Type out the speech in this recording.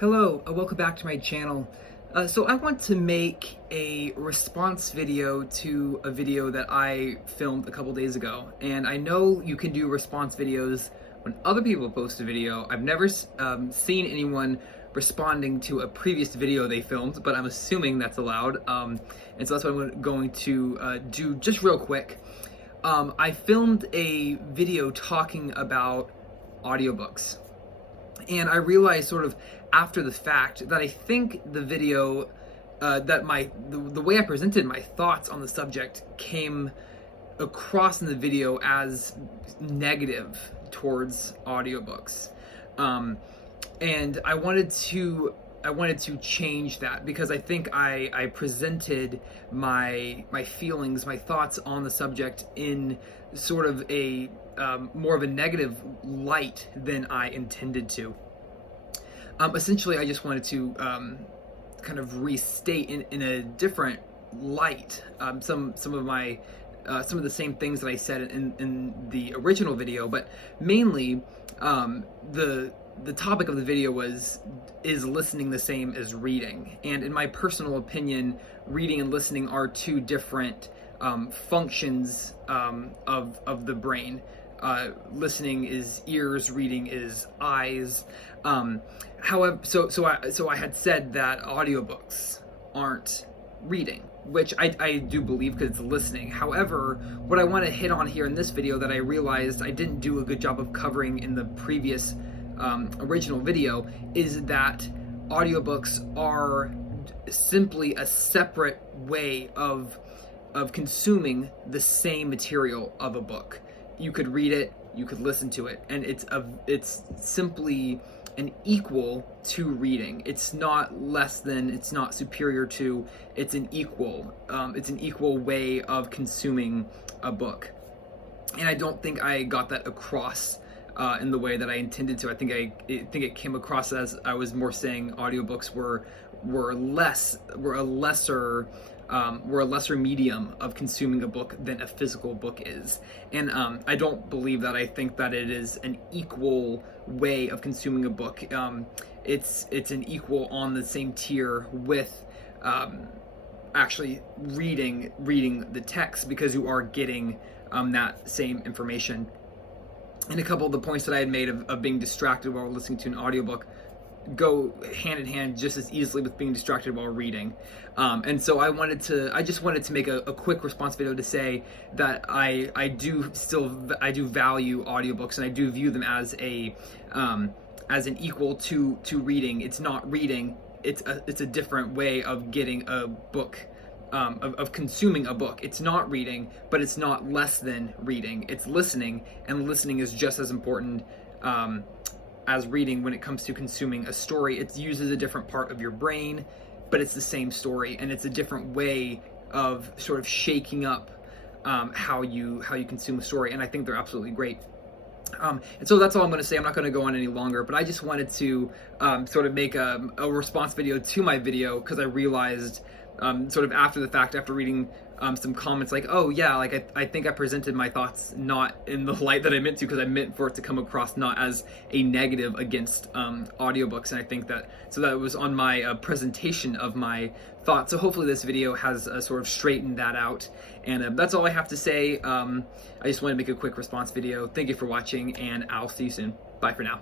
Hello, welcome back to my channel. So I want to make a response video to a video that I filmed a couple days ago. And I know you can do response videos when other people post a video. I've never seen anyone responding to a previous video they filmed, but I'm assuming that's allowed. And so that's what I'm going to do just real quick. I filmed a video talking about audiobooks. And I realized sort of after the fact that I think the video, that the way I presented my thoughts on the subject came across in the video as negative towards audiobooks. And I wanted to change that because I think I presented my feelings, my thoughts on the subject in sort of a more of a negative light than I intended to. Essentially, I just wanted to kind of restate in a different light some of the same things that I said in the original video, but mainly the topic of the video is listening the same as reading? And in my personal opinion, reading and listening are two different functions of the brain. Listening is ears, reading is eyes. However, so I had said that audiobooks aren't reading, which I do believe because it's listening. However, what I want to hit on here in this video that I realized I didn't do a good job of covering in the previous original video is that audiobooks are simply a separate way of consuming the same material of a book. You could read it, you could listen to it, and it's simply an equal to reading. It's not less than, it's not superior to, it's an equal way of consuming a book. And I don't think I got that across in the way that I intended to. I think it came across as I was more saying audiobooks were a lesser medium of consuming a book than a physical book is. And I don't believe that. I think that it is an equal way of consuming a book. It's an equal on the same tier with actually reading the text, because you are getting that same information. And a couple of the points that I had made of being distracted while listening to an audiobook go hand in hand just as easily with being distracted while reading. And so I just wanted to make a quick response video to say that I do value audiobooks, and I do view them as an equal to reading. It's not reading, it's a different way of getting a book, of consuming a book. It's not reading, but it's not less than reading. It's listening, and listening is just as important as reading when it comes to consuming a story. It uses a different part of your brain, but it's the same story, and it's a different way of sort of shaking up how you consume a story, and I think they're absolutely great. And so that's all I'm going to say. I'm not going to go on any longer, but I just wanted to sort of make a response video to my video, because I realized sort of after the fact, after reading some comments like, oh yeah, like I think I presented my thoughts not in the light that I meant to, because I meant for it to come across not as a negative against audiobooks. And I think that was on my presentation of my thoughts. So hopefully this video has sort of straightened that out. And that's all I have to say. I just wanted to make a quick response video. Thank you for watching, and I'll see you soon. Bye for now.